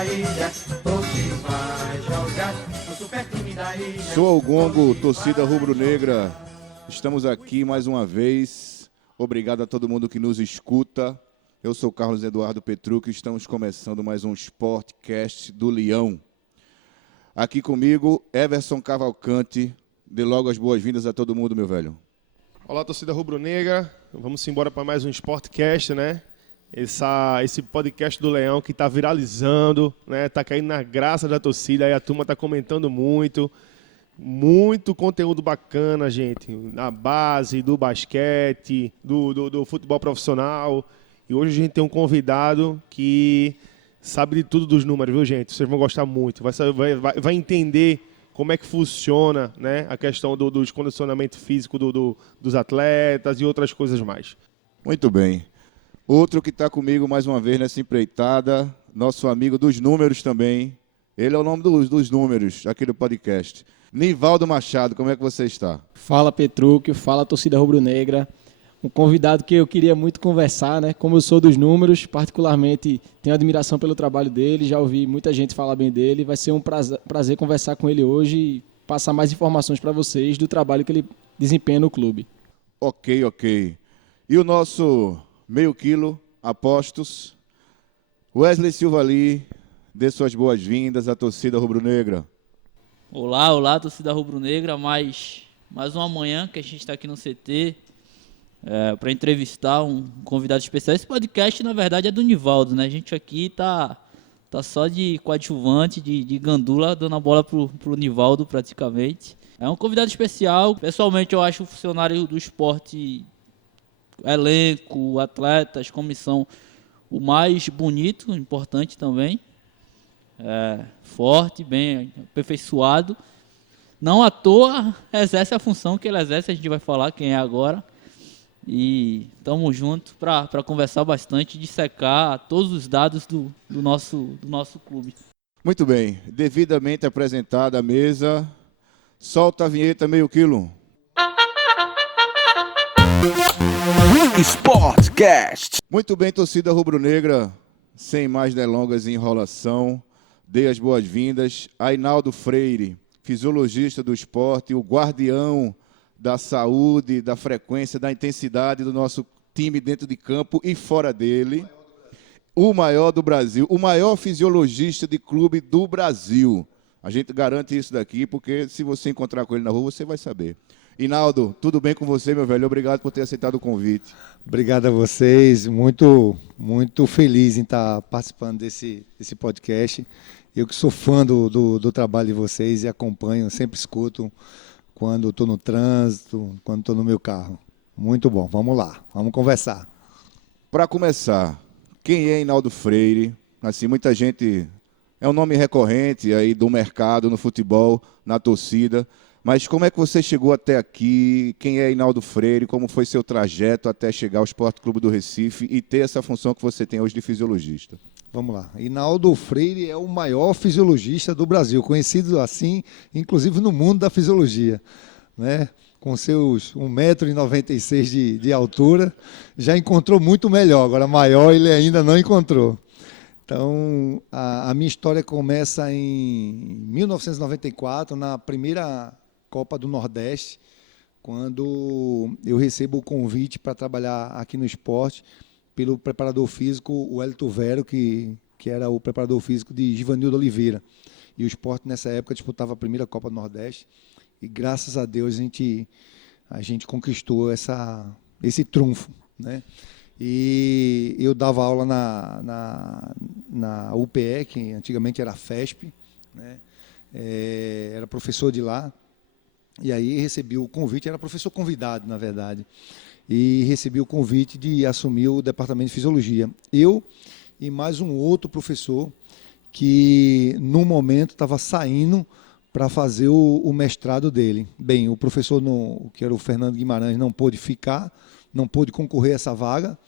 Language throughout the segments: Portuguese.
da ilha, hoje vai jogar no super time da ilha. Sou o Gongo, torcida rubro-negra. Estamos aqui mais uma vez. Obrigado a todo mundo que nos escuta. Eu sou Carlos Eduardo Petrucci e estamos começando mais um Sportcast do Leão. Aqui comigo, Everson Cavalcante. Dê logo as boas-vindas a todo mundo, meu velho. Olá, torcida rubro-negra. Vamos embora para mais um Sportcast, né? Esse podcast do Leão que está viralizando, né? Tá caindo na graça da torcida, aí a turma está comentando muito. Muito conteúdo bacana, gente. Na base, do basquete, do futebol profissional. E hoje a gente tem um convidado que sabe de tudo dos números, viu, gente? Vocês vão gostar muito. Vai entender como é que funciona, né, a questão dos condicionamento físico dos atletas e outras coisas mais. Muito bem. Outro que está comigo mais uma vez nessa empreitada, nosso amigo dos números também. Ele é o nome dos números aqui do podcast. Nivaldo Machado, como é que você está? Fala, Petrucci, fala, torcida rubro-negra. Um convidado que eu queria muito conversar, né? Como eu sou dos números, particularmente tenho admiração pelo trabalho dele, já ouvi muita gente falar bem dele. Vai ser um prazer conversar com ele hoje e passar mais informações para vocês do trabalho que ele desempenha no clube. Ok. E o nosso meio quilo, apostos, Wesley Silva ali, dê suas boas-vindas à torcida rubro-negra. Olá, torcida rubro-negra, mais uma manhã que a gente está aqui no CT para entrevistar um convidado especial. Esse podcast, na verdade, é do Nivaldo, né? A gente aqui tá só de coadjuvante, de gandula, dando a bola pro Nivaldo, praticamente. É um convidado especial. Pessoalmente, eu acho o funcionário do esporte, elenco, atletas, comissão, o mais bonito, importante também. Forte, bem aperfeiçoado. Não à toa exerce a função que ele exerce, a gente vai falar quem é agora. E estamos juntos para conversar bastante e dissecar todos os dados do nosso clube. Muito bem, devidamente apresentada a mesa, solta a vinheta meio quilo. Sportcast. Muito bem, torcida rubro-negra, sem mais delongas e enrolação, dei as boas-vindas a Ainaldo Freire, fisiologista do esporte, o guardião da saúde, da frequência, da intensidade do nosso time dentro de campo e fora dele. O maior do Brasil, o maior fisiologista de clube do Brasil. A gente garante isso daqui, porque se você encontrar com ele na rua, você vai saber. Inaldo, tudo bem com você, meu velho? Obrigado por ter aceitado o convite. Obrigado a vocês, muito feliz em estar participando desse podcast. Eu que sou fã do trabalho de vocês e acompanho, sempre escuto quando estou no trânsito, quando estou no meu carro. Muito bom, vamos lá, vamos conversar. Para começar, quem é Ainaldo Freire? Assim, muita gente, é um nome recorrente aí do mercado, no futebol, na torcida, mas como é que você chegou até aqui? Quem é Ainaldo Freire? Como foi seu trajeto até chegar ao Esporte Clube do Recife e ter essa função que você tem hoje de fisiologista? Vamos lá. Ainaldo Freire é o maior fisiologista do Brasil, conhecido assim, inclusive no mundo da fisiologia, né? Com seus 1,96 m de altura, já encontrou muito melhor, agora maior ele ainda não encontrou. Então, a minha história começa em 1994, na primeira Copa do Nordeste, quando eu recebo o convite para trabalhar aqui no esporte, pelo preparador físico, o Hélito Vero, que era o preparador físico de Givanildo Oliveira. E o esporte, nessa época, disputava a primeira Copa do Nordeste. E, graças a Deus, a gente conquistou esse trunfo, né? E eu dava aula na UPE, que antigamente era a FESP, né? Era professor de lá. E aí recebi o convite, era professor convidado, na verdade. E recebi o convite de assumir o departamento de fisiologia. Eu e mais um outro professor que, no momento, estava saindo para fazer o mestrado dele. Bem, o professor, que era o Fernando Guimarães, não pôde ficar, não pôde concorrer a essa vaga.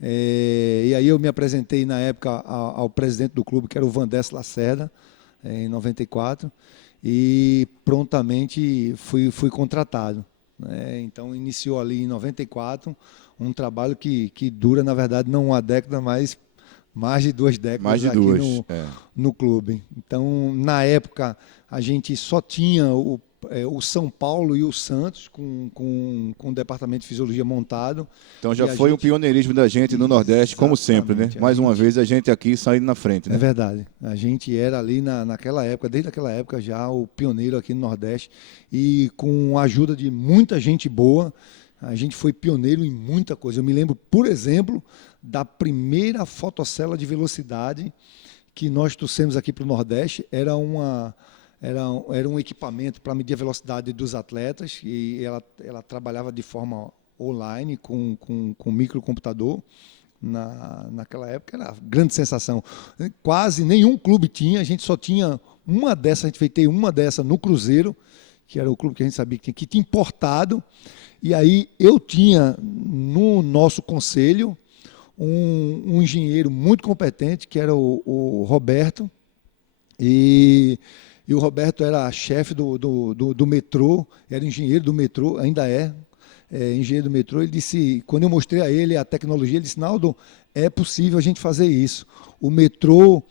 E aí eu me apresentei, na época, ao presidente do clube, que era o Vandés Lacerda, em 94, e prontamente fui contratado. Então, iniciou ali em 94 um trabalho que dura, na verdade, não uma década, mas mais de 2 décadas Mais de aqui duas. no clube. Então, na época, a gente só tinha o São Paulo e o Santos com o departamento de fisiologia montado. Então já E a foi um gente- pioneirismo da gente no Nordeste, como sempre, né? Exatamente, Mais uma vez a gente aqui saindo na frente, É né? verdade. A gente era ali naquela época, desde aquela época já o pioneiro aqui no Nordeste e com a ajuda de muita gente boa, a gente foi pioneiro em muita coisa. Eu me lembro, por exemplo, da primeira fotocela de velocidade que nós trouxemos aqui para o Nordeste. Era um equipamento para medir a velocidade dos atletas e ela trabalhava de forma online com microcomputador. Naquela época era grande sensação. Quase nenhum clube tinha, a gente só tinha uma dessa, a gente fez uma dessa no Cruzeiro, que era o clube que a gente sabia que tinha importado. E aí eu tinha no nosso conselho um engenheiro muito competente, que era o Roberto, e o Roberto era chefe do metrô, era engenheiro do metrô, ainda engenheiro do metrô. Ele disse, quando eu mostrei a ele a tecnologia, ele disse: Naldo, é possível a gente fazer isso. O metrô,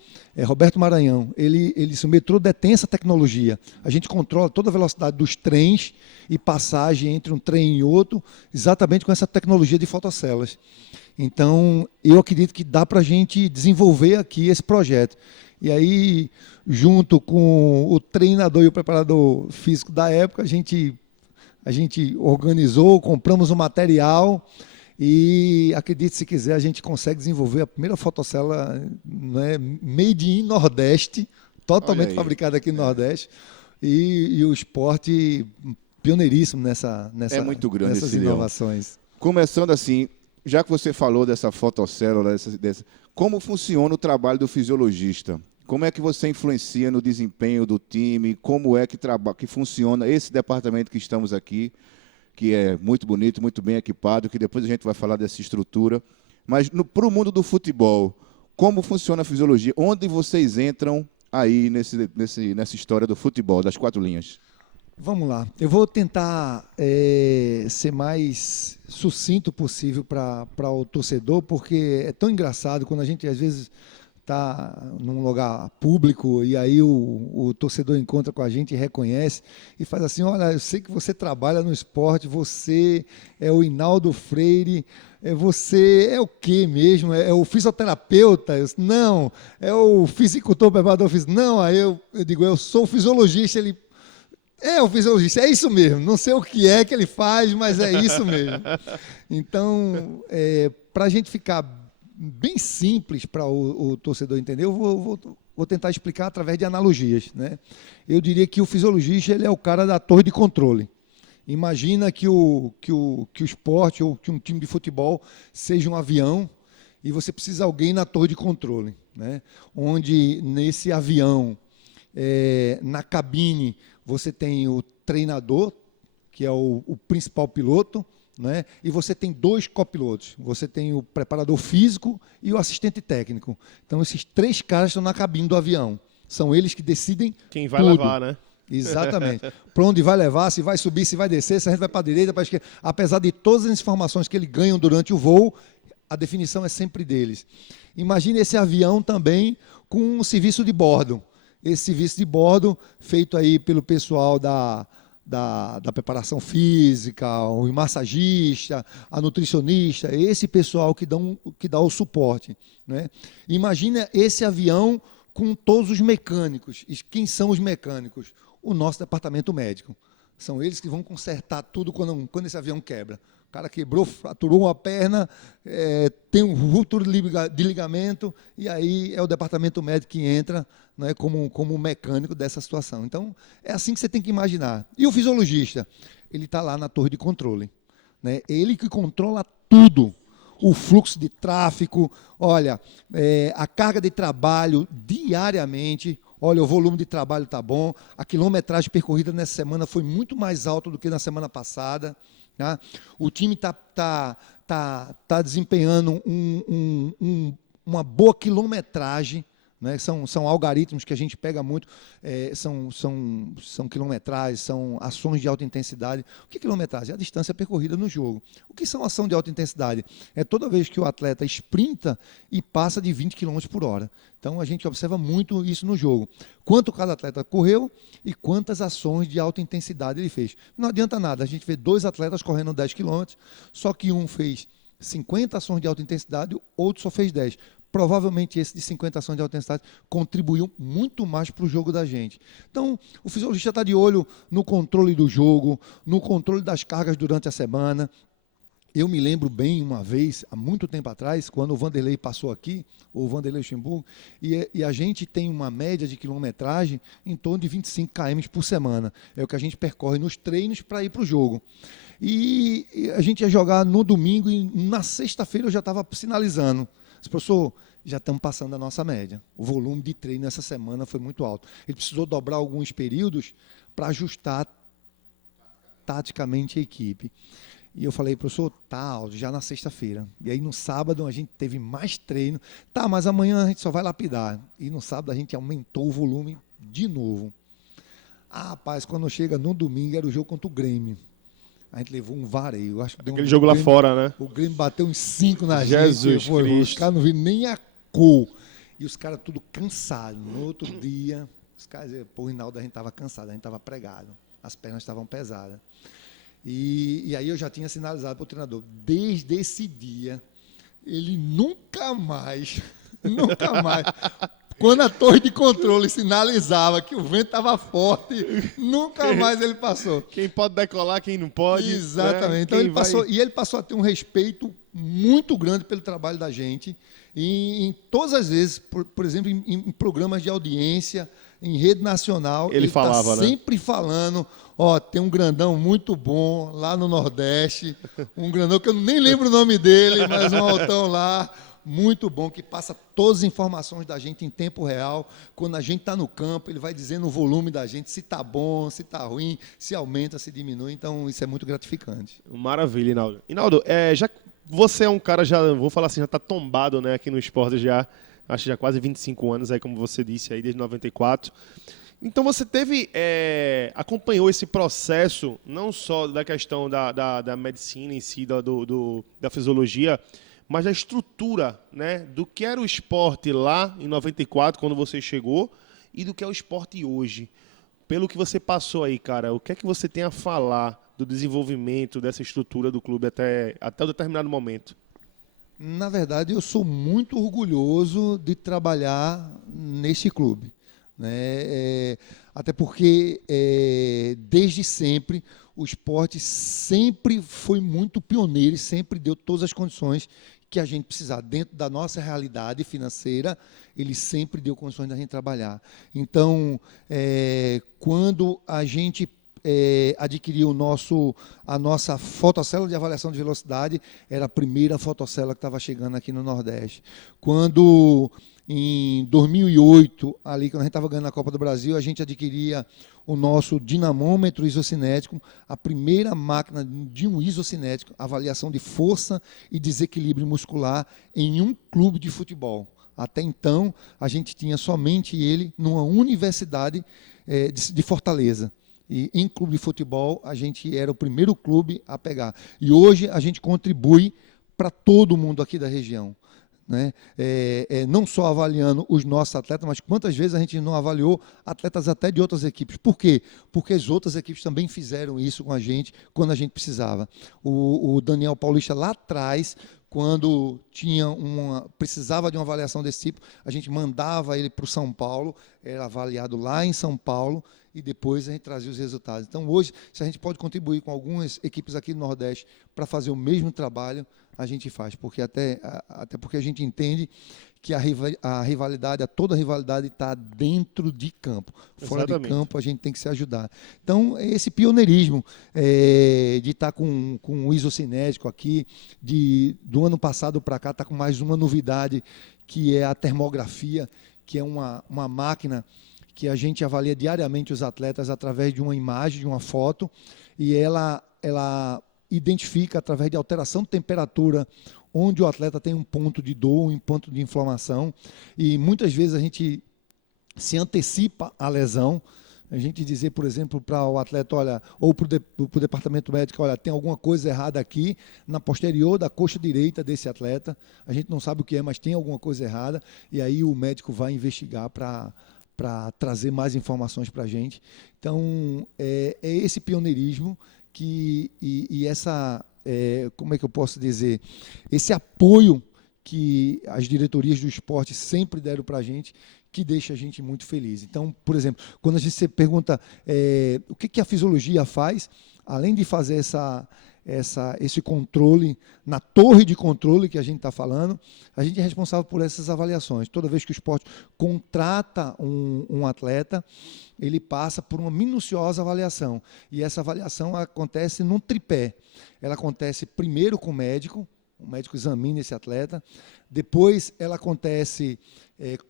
Roberto Maranhão, ele disse: o metrô detém essa tecnologia. A gente controla toda a velocidade dos trens e passagem entre um trem e outro, exatamente com essa tecnologia de fotocélulas. Então, eu acredito que dá para a gente desenvolver aqui esse projeto. E aí, junto com o treinador e o preparador físico da época, a gente organizou, compramos o material e, acredite se quiser, a gente consegue desenvolver a primeira fotocélula, né, made in Nordeste, totalmente fabricada aqui no Nordeste, e o esporte pioneiríssimo É muito grande nessas esse leão. inovações. Começando assim, já que você falou dessa fotocélula, como funciona o trabalho do fisiologista? Como é que você influencia no desempenho do time? Como é que funciona esse departamento que estamos aqui, que é muito bonito, muito bem equipado, que depois a gente vai falar dessa estrutura. Mas para o mundo do futebol, como funciona a fisiologia? Onde vocês entram aí nessa história do futebol, das 4 linhas? Vamos lá. Eu vou tentar ser mais sucinto possível para o torcedor, porque é tão engraçado quando a gente, às vezes, está num lugar público e aí o torcedor encontra com a gente e reconhece e faz assim: olha, eu sei que você trabalha no esporte, você é o Hinaldo Freire, você é o quê mesmo? É o fisioterapeuta? Não, é o fisicultor, preparador físico? Não, aí eu digo: eu sou o fisiologista. Ele: o fisiologista, é isso mesmo, não sei o que é que ele faz, mas é isso mesmo. Então, para a gente ficar bem simples para o torcedor entender, eu vou tentar explicar através de analogias, né? Eu diria que o fisiologista, ele é o cara da torre de controle. Imagina que o esporte ou que um time de futebol seja um avião e você precisa de alguém na torre de controle, né? Onde nesse avião, na cabine, você tem o treinador, que é o principal piloto, né? E você tem 2 copilotos. Você tem o preparador físico e o assistente técnico. Então, esses 3 caras estão na cabine do avião. São eles que decidem Quem vai tudo. levar, né? Exatamente. Para onde vai levar, se vai subir, se vai descer, se a gente vai para a direita, para a esquerda. Apesar de todas as informações que eles ganham durante o voo, a definição é sempre deles. Imagine esse avião também com um serviço de bordo. Esse serviço de bordo feito aí pelo pessoal da preparação física, o massagista, a nutricionista, esse pessoal que dá o suporte, né? Imagina esse avião com todos os mecânicos. E quem são os mecânicos? O nosso departamento médico. São eles que vão consertar tudo quando esse avião quebra. O cara quebrou, fraturou uma perna, tem um ruptura de ligamento, e aí é o departamento médico que entra, né, como mecânico dessa situação. Então, é assim que você tem que imaginar. E o fisiologista? Ele está lá na torre de controle, né? Ele que controla tudo. O fluxo de tráfego, olha, a carga de trabalho diariamente. Olha, o volume de trabalho está bom, a quilometragem percorrida nessa semana foi muito mais alta do que na semana passada. Tá? O time está desempenhando uma boa quilometragem, né? São algoritmos que a gente pega muito, são quilometragens, são ações de alta intensidade. O que é quilometragem? É a distância percorrida no jogo. O que são ação de alta intensidade? É toda vez que o atleta sprinta e passa de 20 km por hora. Então, a gente observa muito isso no jogo. Quanto cada atleta correu e quantas ações de alta intensidade ele fez. Não adianta nada, a gente vê 2 atletas correndo 10 km, só que um fez 50 ações de alta intensidade, o outro só fez 10. Provavelmente esse de 50 ações de alta intensidade contribuiu muito mais para o jogo da gente. Então, o fisiologista está de olho no controle do jogo, no controle das cargas durante a semana. Eu me lembro bem uma vez, há muito tempo atrás, quando o Vanderlei passou aqui, o Vanderlei Luxemburgo, e a gente tem uma média de quilometragem em torno de 25 km por semana. É o que a gente percorre nos treinos para ir para o jogo. E a gente ia jogar no domingo e na sexta-feira eu já estava sinalizando. Professor, já estamos passando a nossa média. O volume de treino essa semana foi muito alto. Ele precisou dobrar alguns períodos para ajustar taticamente a equipe. E eu falei, professor, tá alto, já na sexta-feira. E aí no sábado a gente teve mais treino. Tá, mas amanhã a gente só vai lapidar. E no sábado a gente aumentou o volume de novo. Ah, rapaz, quando chega no domingo era o jogo contra o Grêmio. A gente levou um vareio. Acho que Aquele jogo lá fora, né? O Grêmio bateu uns 5 na Jesus gente. Os caras não viram nem a cor. E os caras tudo cansados. No outro dia, os caras diziam, pô, Rinaldo, a gente estava cansado, a gente estava pregado. As pernas estavam pesadas. E aí eu já tinha sinalizado para o treinador, desde esse dia, ele nunca mais, quando a torre de controle sinalizava que o vento estava forte, nunca mais ele passou. Quem pode decolar, quem não pode. Exatamente. Né? Então ele passou a ter um respeito muito grande pelo trabalho da gente. E em todas as vezes, por exemplo, em programas de audiência, em rede nacional, ele falava, tá sempre falando, tem um grandão muito bom lá no Nordeste, um grandão que eu nem lembro o nome dele, mas um altão lá, muito bom, que passa todas as informações da gente em tempo real. Quando a gente está no campo, ele vai dizendo o volume da gente, se está bom, se está ruim, se aumenta, se diminui. Então, isso é muito gratificante. Maravilha, Hinaldo. Hinaldo, já você é um cara, vou falar assim, já está tombado, né, aqui no esporte já, acho que já quase 25 anos, aí, como você disse, aí, desde 94. Então você acompanhou esse processo, não só da questão da medicina em si, da fisiologia, mas da estrutura, né, do que era o esporte lá em 94, quando você chegou, e do que é o esporte hoje. Pelo que você passou aí, cara, o que é que você tem a falar do desenvolvimento dessa estrutura do clube até um determinado momento? Na verdade, eu sou muito orgulhoso de trabalhar nesse clube, né? Até porque, desde sempre, o esporte sempre foi muito pioneiro e sempre deu todas as condições que a gente precisar. Dentro da nossa realidade financeira, ele sempre deu condições da gente trabalhar. Então, quando a gente adquiriu a nossa fotocélula de avaliação de velocidade, era a primeira fotocélula que estava chegando aqui no Nordeste. Quando, em 2008, ali, quando a gente estava ganhando a Copa do Brasil, a gente adquiria o nosso dinamômetro isocinético, a primeira máquina de um isocinético, avaliação de força e desequilíbrio muscular em um clube de futebol. Até então, a gente tinha somente ele numa universidade de Fortaleza. E em clube de futebol, a gente era o primeiro clube a pegar. E hoje a gente contribui para todo mundo aqui da região, né? Não só avaliando os nossos atletas, mas quantas vezes a gente não avaliou atletas até de outras equipes. Por quê? Porque as outras equipes também fizeram isso com a gente quando a gente precisava. O Daniel Paulista lá atrás, quando precisava de uma avaliação desse tipo, a gente mandava ele para o São Paulo, era avaliado lá em São Paulo, e depois a gente trazia os resultados. Então, hoje, se a gente pode contribuir com algumas equipes aqui no Nordeste para fazer o mesmo trabalho, a gente faz, porque até porque a gente entende que toda a rivalidade está dentro de campo. Fora de campo, a gente tem que se ajudar. Então, esse pioneirismo de estar com o isocinético aqui, do ano passado para cá, está com mais uma novidade, que é a termografia, que é uma máquina que a gente avalia diariamente os atletas através de uma imagem, de uma foto, e ela identifica, através de alteração de temperatura, onde o atleta tem um ponto de dor, um ponto de inflamação, e muitas vezes a gente se antecipa à lesão. A gente dizer, por exemplo, para o atleta, olha, ou para o departamento médico, olha, tem alguma coisa errada aqui na posterior da coxa direita desse atleta, a gente não sabe o que é, mas tem alguma coisa errada, e aí o médico vai investigar para trazer mais informações para a gente. Então, é esse pioneirismo e essa, como é que eu posso dizer, esse apoio que as diretorias do esporte sempre deram para a gente, que deixa a gente muito feliz. Então, por exemplo, quando a gente pergunta o que a fisiologia faz, além de fazer esse controle, na torre de controle que a gente está falando, a gente é responsável por essas avaliações. Toda vez que o esporte contrata um atleta, ele passa por uma minuciosa avaliação. E essa avaliação acontece num tripé. Ela acontece primeiro com o médico examina esse atleta, depois ela acontece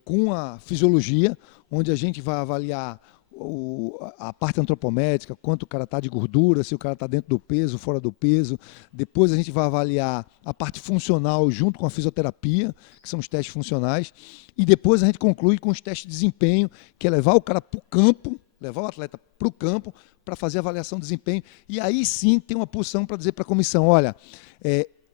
com a fisiologia, onde a gente vai avaliar a parte antropométrica, quanto o cara está de gordura, se o cara está dentro do peso, fora do peso. Depois a gente vai avaliar a parte funcional junto com a fisioterapia, que são os testes funcionais, e depois a gente conclui com os testes de desempenho, que é levar o cara para o campo, levar o atleta para o campo para fazer a avaliação de desempenho, e aí sim tem uma posição para dizer para a comissão, olha,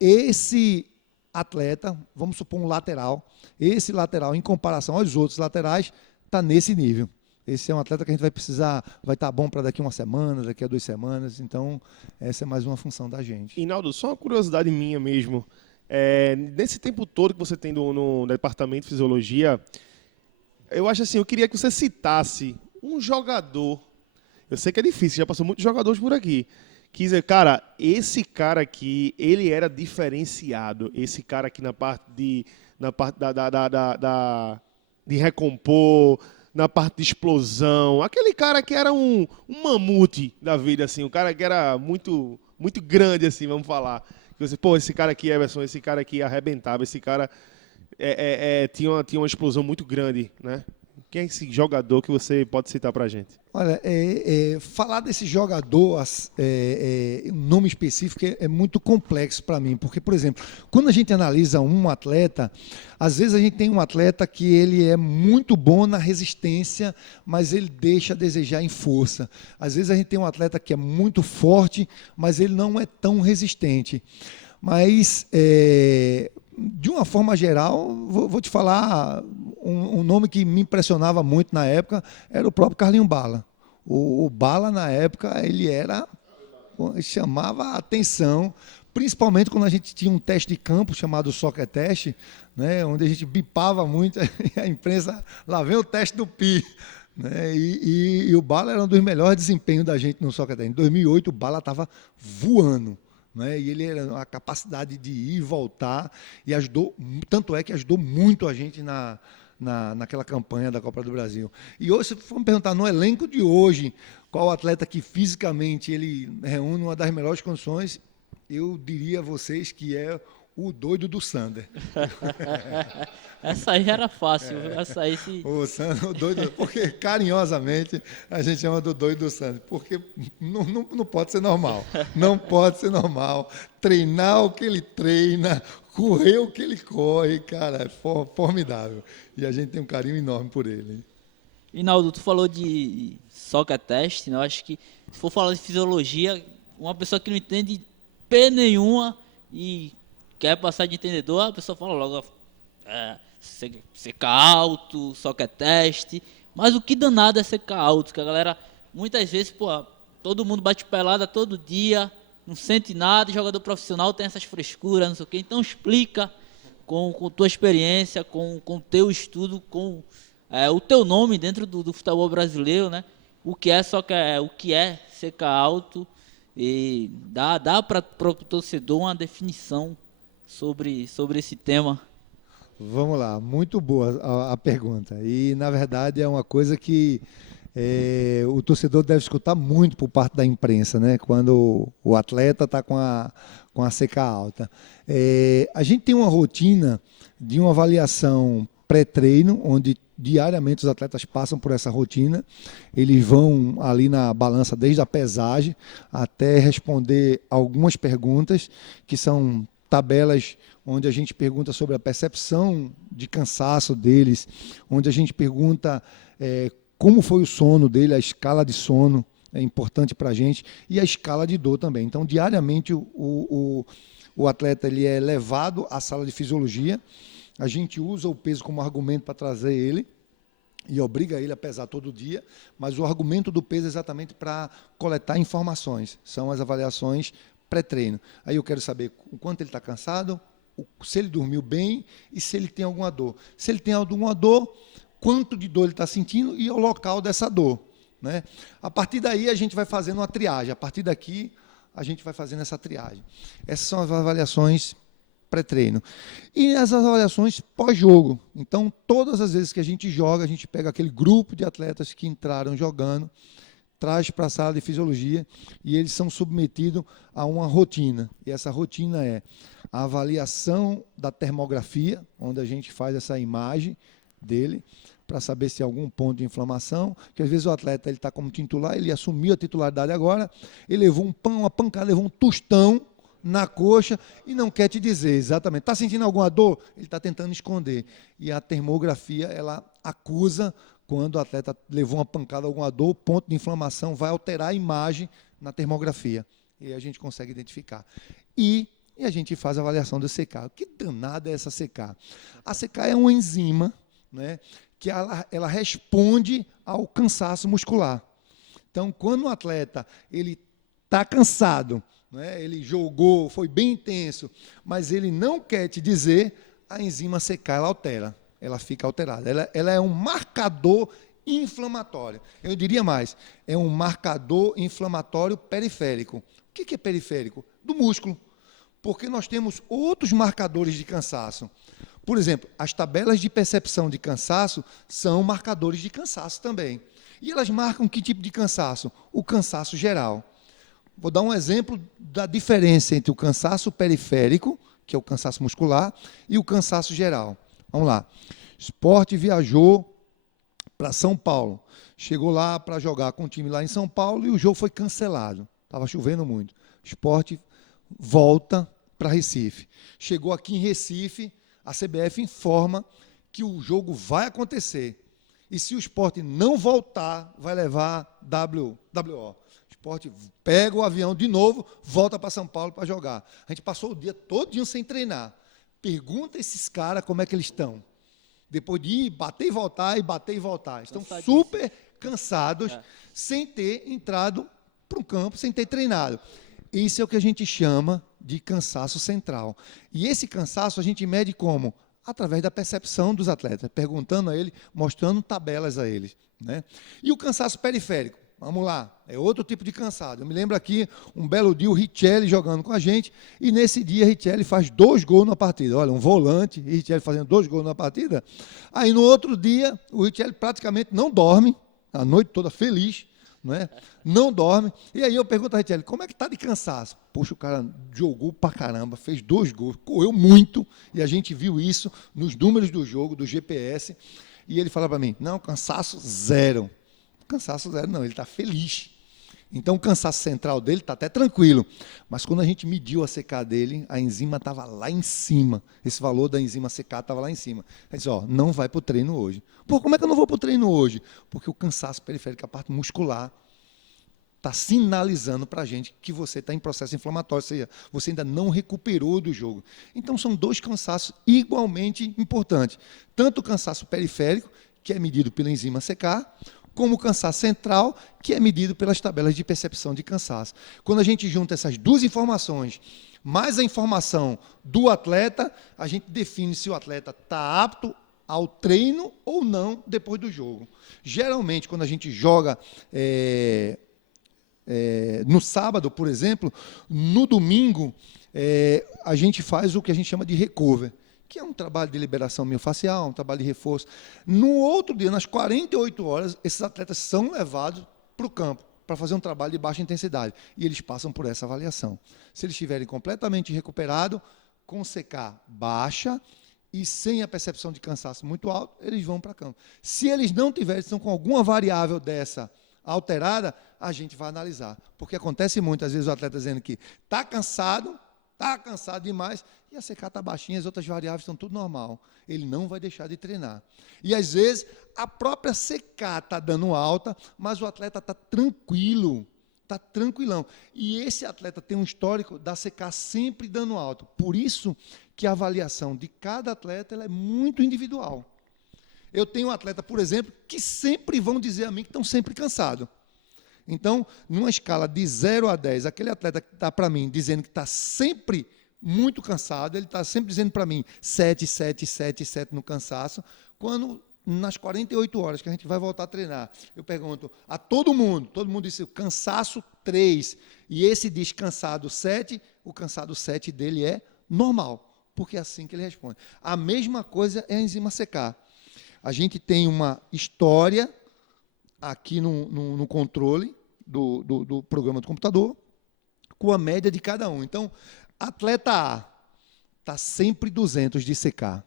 esse atleta, vamos supor um lateral, esse lateral, em comparação aos outros laterais, está nesse nível. Esse é um atleta que a gente vai precisar, vai estar bom para daqui uma semana, daqui a 2 semanas. Então, essa é mais uma função da gente. Hinaldo, só uma curiosidade minha mesmo. Nesse tempo todo que você tem no departamento de fisiologia, eu acho assim, eu queria que você citasse um jogador. Eu sei que é difícil, já passou muitos jogadores por aqui. Quer dizer, cara, esse cara aqui, ele era diferenciado. Esse cara aqui na parte de recompor, na parte de explosão. Aquele cara que era um mamute da vida, assim. Um cara que era muito, muito grande, assim, vamos falar. Você, pô, esse cara aqui, Everson, esse cara aqui arrebentava. Esse cara tinha uma explosão muito grande, né? Quem é esse jogador que você pode citar pra gente? Olha, falar desse jogador, um nome específico, é muito complexo para mim, porque, por exemplo, quando a gente analisa um atleta, às vezes a gente tem um atleta que ele é muito bom na resistência, mas ele deixa a desejar em força. Às vezes a gente tem um atleta que é muito forte, mas ele não é tão resistente. Mas, de uma forma geral, vou te falar, um nome que me impressionava muito na época era o próprio Carlinho Bala. O Bala, na época, ele chamava a atenção, principalmente quando a gente tinha um teste de campo chamado soccer teste, né, onde a gente bipava muito, a imprensa, lá vem o teste do Pi. Né, e o Bala era um dos melhores desempenhos da gente no soccer teste. Em 2008, o Bala estava voando. Né, e ele era a capacidade de ir e voltar, e ajudou, tanto é que ajudou muito a gente naquela campanha da Copa do Brasil. E hoje, se for me perguntar, no elenco de hoje, qual atleta que fisicamente ele reúne uma das melhores condições, eu diria a vocês que é o doido do Sander. Essa aí era fácil. Essa aí se... O Sander, o doido, porque carinhosamente a gente chama do doido do Sander, porque não pode ser normal. Não pode ser normal. Treinar o que ele treina, correr o que ele corre, cara, é formidável. E a gente tem um carinho enorme por ele. Hinaldo, tu falou de soccer teste, né? Eu acho que se for falar de fisiologia, uma pessoa que não entende P nenhuma e quer passar de entendedor, a pessoa fala logo secar alto, soccer teste. Mas o que danado é secar alto? Que a galera, muitas vezes, todo mundo bate pelada todo dia, não sente nada, jogador profissional tem essas frescuras, não sei o quê. Então explica com tua experiência, com o teu estudo, com o teu nome dentro do futebol brasileiro, né? O que é secar alto, e dá para o torcedor uma definição sobre esse tema. Vamos lá, muito boa a pergunta. E, na verdade, é uma coisa que o torcedor deve escutar muito por parte da imprensa, né? Quando o atleta está com a CK alta. A gente tem uma rotina de uma avaliação pré-treino, onde diariamente os atletas passam por essa rotina. Eles vão ali na balança desde a pesagem até responder algumas perguntas que são tabelas onde a gente pergunta sobre a percepção de cansaço deles, onde a gente pergunta como foi o sono dele, a escala de sono é importante para a gente, e a escala de dor também. Então, diariamente, o atleta ele é levado à sala de fisiologia, a gente usa o peso como argumento para trazer ele, e obriga ele a pesar todo dia, mas o argumento do peso é exatamente para coletar informações, são as avaliações pré-treino. Aí eu quero saber o quanto ele está cansado, se ele dormiu bem e se ele tem alguma dor. Se ele tem alguma dor, quanto de dor ele está sentindo e o local dessa dor, né? A partir daí a gente vai fazendo uma triagem, a partir daqui a gente vai fazendo essa triagem. Essas são as avaliações pré-treino. E as avaliações pós-jogo. Então, todas as vezes que a gente joga, a gente pega aquele grupo de atletas que entraram jogando, traz para a sala de fisiologia e eles são submetidos a uma rotina. E essa rotina é a avaliação da termografia, onde a gente faz essa imagem dele, para saber se há algum ponto de inflamação, que às vezes o atleta está como titular, ele assumiu a titularidade agora, ele levou uma pancada, levou um tostão na coxa e não quer te dizer exatamente. Está sentindo alguma dor? Ele está tentando esconder. E a termografia, ela acusa quando o atleta levou uma pancada, alguma dor, o ponto de inflamação vai alterar a imagem na termografia. E a gente consegue identificar. E a gente faz a avaliação do CK. Que danada é essa CK? A CK é uma enzima, né, que ela responde ao cansaço muscular. Então, quando o atleta ele está cansado, né, ele jogou, foi bem intenso, mas ele não quer te dizer, a enzima CK ela altera. Ela fica alterada. Ela é um marcador inflamatório. Eu diria mais, é um marcador inflamatório periférico. O que é periférico? Do músculo. Porque nós temos outros marcadores de cansaço. Por exemplo, as tabelas de percepção de cansaço são marcadores de cansaço também. E elas marcam que tipo de cansaço? O cansaço geral. Vou dar um exemplo da diferença entre o cansaço periférico, que é o cansaço muscular, e o cansaço geral. Vamos lá. Sport viajou para São Paulo. Chegou lá para jogar com o time lá em São Paulo e o jogo foi cancelado. Estava chovendo muito. Sport volta para Recife. Chegou aqui em Recife, a CBF informa que o jogo vai acontecer. E se o Sport não voltar, vai levar WO. O Sport pega o avião de novo, volta para São Paulo para jogar. A gente passou o dia todo sem treinar. Pergunta esses caras como é que eles estão. Depois de ir, bater e voltar, Estão super cansados, sem ter entrado para um campo, sem ter treinado. Isso é o que a gente chama de cansaço central. E esse cansaço a gente mede como? Através da percepção dos atletas, perguntando a ele, mostrando tabelas a eles, né? E o cansaço periférico? Vamos lá, é outro tipo de cansado. Eu me lembro aqui, um belo dia, o Richelli jogando com a gente, e nesse dia Richelli faz 2 gols na partida. Olha, um volante, e Richelli fazendo 2 gols na partida. Aí no outro dia, o Richelli praticamente não dorme, a noite toda feliz, não é? Não dorme. E aí eu pergunto a Richelli, como é que está de cansaço? Poxa, o cara jogou pra caramba, fez 2 gols, correu muito, e a gente viu isso nos números do jogo, do GPS, e ele fala para mim, não, cansaço zero. Cansaço zero, não, ele está feliz. Então, o cansaço central dele está até tranquilo. Mas, quando a gente mediu a CK dele, a enzima estava lá em cima. Esse valor da enzima CK estava lá em cima. Ele disse, não vai para o treino hoje. Pô, como é que eu não vou para o treino hoje? Porque o cansaço periférico, a parte muscular, está sinalizando para a gente que você está em processo inflamatório, ou seja, você ainda não recuperou do jogo. Então, são 2 cansaços igualmente importantes. Tanto o cansaço periférico, que é medido pela enzima CK, como o cansaço central, que é medido pelas tabelas de percepção de cansaço. Quando a gente junta essas 2 informações, mais a informação do atleta, a gente define se o atleta está apto ao treino ou não depois do jogo. Geralmente, quando a gente joga no sábado, por exemplo, no domingo, a gente faz o que a gente chama de recover, que é um trabalho de liberação miofascial, um trabalho de reforço. No outro dia, nas 48 horas, esses atletas são levados para o campo para fazer um trabalho de baixa intensidade. E eles passam por essa avaliação. Se eles estiverem completamente recuperados, com CK baixa e sem a percepção de cansaço muito alto, eles vão para campo. Se eles não tiverem, estão com alguma variável dessa alterada, a gente vai analisar. Porque acontece muito, às vezes, o atleta dizendo que está cansado demais, e a CK está baixinha, as outras variáveis estão tudo normal. Ele não vai deixar de treinar. E, às vezes, a própria CK está dando alta, mas o atleta está tranquilo, está tranquilão. E esse atleta tem um histórico da CK sempre dando alto. Por isso que a avaliação de cada atleta ela é muito individual. Eu tenho um atleta, por exemplo, que sempre vão dizer a mim que estão sempre cansados. Então, numa escala de 0 a 10, aquele atleta que está para mim dizendo que está sempre muito cansado, ele está sempre dizendo para mim 7, 7, 7, 7 no cansaço, quando nas 48 horas que a gente vai voltar a treinar, eu pergunto a todo mundo disse cansaço 3, e esse diz cansado 7, o cansado 7 dele é normal, porque é assim que ele responde. A mesma coisa é a enzima CK. A gente tem uma história aqui no controle do programa do computador, com a média de cada um. Então, atleta A está sempre 200 de CK.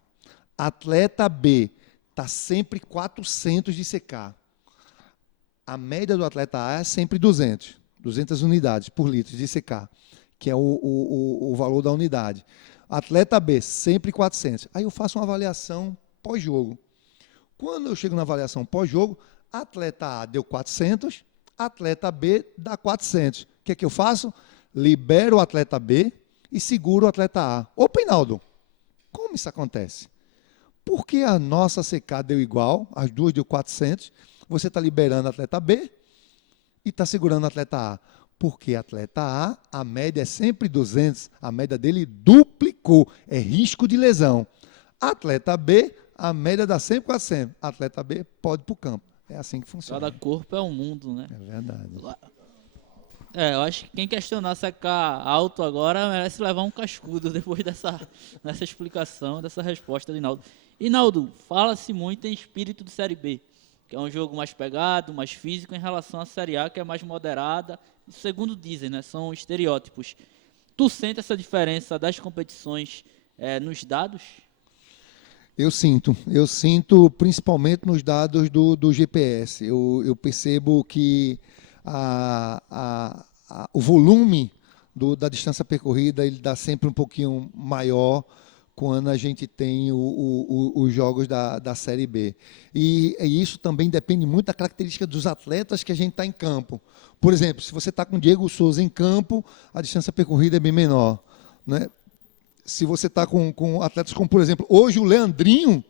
Atleta B está sempre 400 de CK. A média do atleta A é sempre 200 unidades por litro de CK, que é o valor da unidade. Atleta B, sempre 400. Aí eu faço uma avaliação pós-jogo. Quando eu chego na avaliação pós-jogo, atleta A deu 400, atleta B dá 400. O que é que eu faço? Libero o atleta B e seguro o atleta A. Ô, Peinaldo, como isso acontece? Porque a nossa CK deu igual, as duas deu 400, você está liberando o atleta B e está segurando o atleta A. Porque atleta A, a média é sempre 200, a média dele duplicou, é risco de lesão. Atleta B, a média dá sempre 400, atleta B pode ir para o campo. É assim que funciona. Cada corpo é um mundo, né? É verdade. Eu acho que quem questionar CK alto agora merece levar um cascudo depois dessa explicação, dessa resposta de Inaldo. Inaldo, fala-se muito em espírito de Série B, que é um jogo mais pegado, mais físico, em relação à Série A, que é mais moderada. Segundo dizem, né, são estereótipos. Tu sente essa diferença das competições nos dados? Eu sinto principalmente nos dados do GPS. Eu percebo que o volume da distância percorrida ele dá sempre um pouquinho maior quando a gente tem os jogos da Série B. E isso também depende muito da característica dos atletas que a gente está em campo. Por exemplo, se você está com o Diego Souza em campo, a distância percorrida é bem menor, né? Se você está com atletas como, por exemplo, hoje o Leandrinho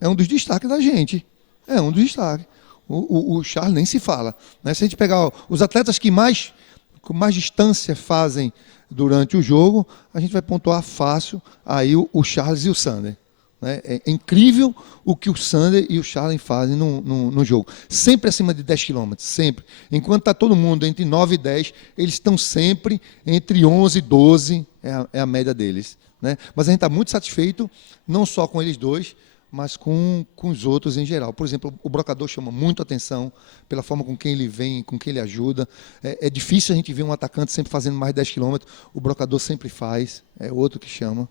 é um dos destaques da gente. É um dos destaques. O Charles nem se fala, né? Se a gente pegar os atletas com mais distância fazem durante o jogo, a gente vai pontuar fácil aí o Charles e o Sander. Né? É incrível o que o Sander e o Charles fazem no jogo. Sempre acima de 10 km, sempre. Enquanto está todo mundo entre 9 e 10, eles estão sempre entre 11 e 12, é a média deles. Né? Mas a gente está muito satisfeito, não só com eles dois, mas com os outros em geral. Por exemplo, o brocador chama muito atenção pela forma com quem ele vem, com quem ele ajuda. É difícil a gente ver um atacante sempre fazendo mais de 10 km, o brocador sempre faz, é outro que chama.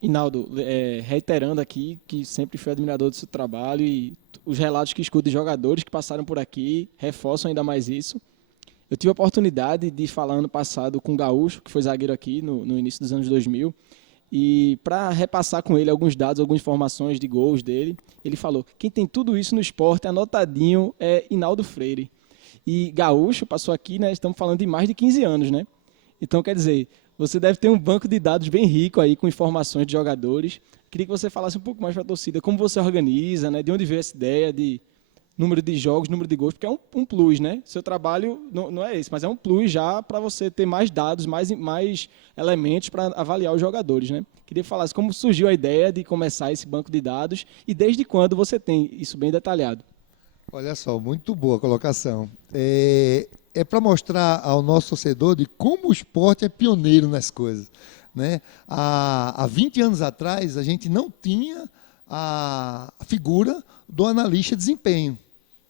Inaldo, reiterando aqui que sempre fui admirador do seu trabalho e os relatos que escuto de jogadores que passaram por aqui reforçam ainda mais isso. Eu tive a oportunidade de falar ano passado com o Gaúcho, que foi zagueiro aqui no início dos anos 2000, e para repassar com ele alguns dados, algumas informações de gols dele, ele falou, quem tem tudo isso no esporte, anotadinho, é Inaldo Freire. E Gaúcho passou aqui, né, estamos falando de mais de 15 anos, né? Então, quer dizer, você deve ter um banco de dados bem rico aí com informações de jogadores. Queria que você falasse um pouco mais para a torcida, como você organiza, né? De onde veio essa ideia de número de jogos, número de gols, porque é um plus, né? Seu trabalho não é esse, mas é um plus já para você ter mais dados, mais elementos para avaliar os jogadores, né? Queria que falasse como surgiu a ideia de começar esse banco de dados e desde quando você tem isso bem detalhado. Olha só, muito boa a colocação. É para mostrar ao nosso torcedor de como o esporte é pioneiro nas coisas. Né? Há 20 anos atrás, a gente não tinha a figura do analista de desempenho.